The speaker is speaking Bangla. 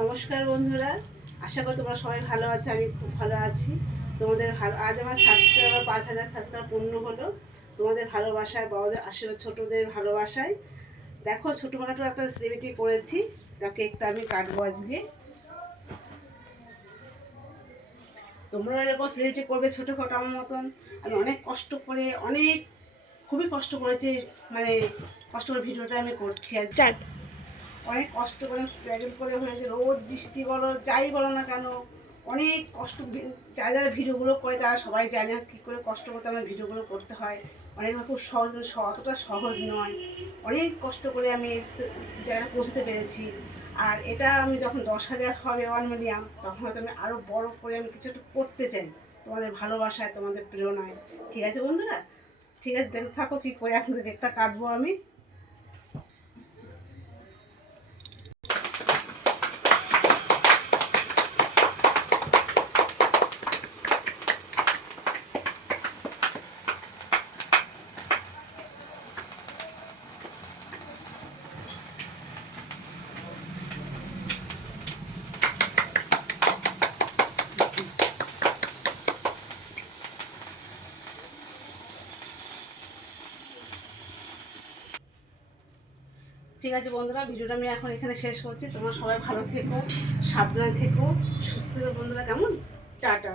নমস্কার বন্ধুরা, আশা করি তোমরা সবাই ভালো আছো। আমি খুব ভালো আছি। তোমাদের ভালো আজ আমার সাবস্ক্রাইবার 5,000 সাবস্ক্রাইবার পূর্ণ হলো। তোমাদের ভালোবাসায়, বড়দের আশীর্বাদ, ছোটদের ভালোবাসায় দেখো ছোটোখাটো একটা সেলিব্রিটি করেছি। তাকে একটা আমি কাটবো আজকে। তোমরা এরকম সেলিব্রিটি করবে ছোটোখাটো আমার মতন। আমি অনেক কষ্ট করে খুবই কষ্ট করেছি, মানে কষ্ট করে ভিডিওটা আমি করছি আজ। অনেক কষ্ট করে স্ট্রাগল করে হয়েছে, রোদ বৃষ্টি বলো যাই বলো না কেন, অনেক কষ্ট। যারা যারা ভিডিওগুলো করে তারা সবাই জানে কী করে কষ্ট করতে আমার ভিডিওগুলো করতে হয়। অনেক খুব সহজ, অতটা সহজ নয়। অনেক কষ্ট করে আমি জায়গাটা পৌঁছতে পেরেছি। আর এটা আমি যখন 10,000 হবে 1 মিলিয়ন, তখন হয়তো আমি আরও বড় করে আমি কিছু একটা করতে চাই, তোমাদের ভালোবাসায়, তোমাদের প্রেরণায়। ঠিক আছে বন্ধুরা? ঠিক আছে, দেখতে থাকো কী করে এখন কেকটা কাটবো আমি। ঠিক আছে বন্ধুরা, ভিডিওটা আমি এখন এখানে শেষ করছি। তোমরা সবাই ভালো থেকো, সাবধানে থেকো, সুস্থ থেকো বন্ধুরা। কেমন? টাটা।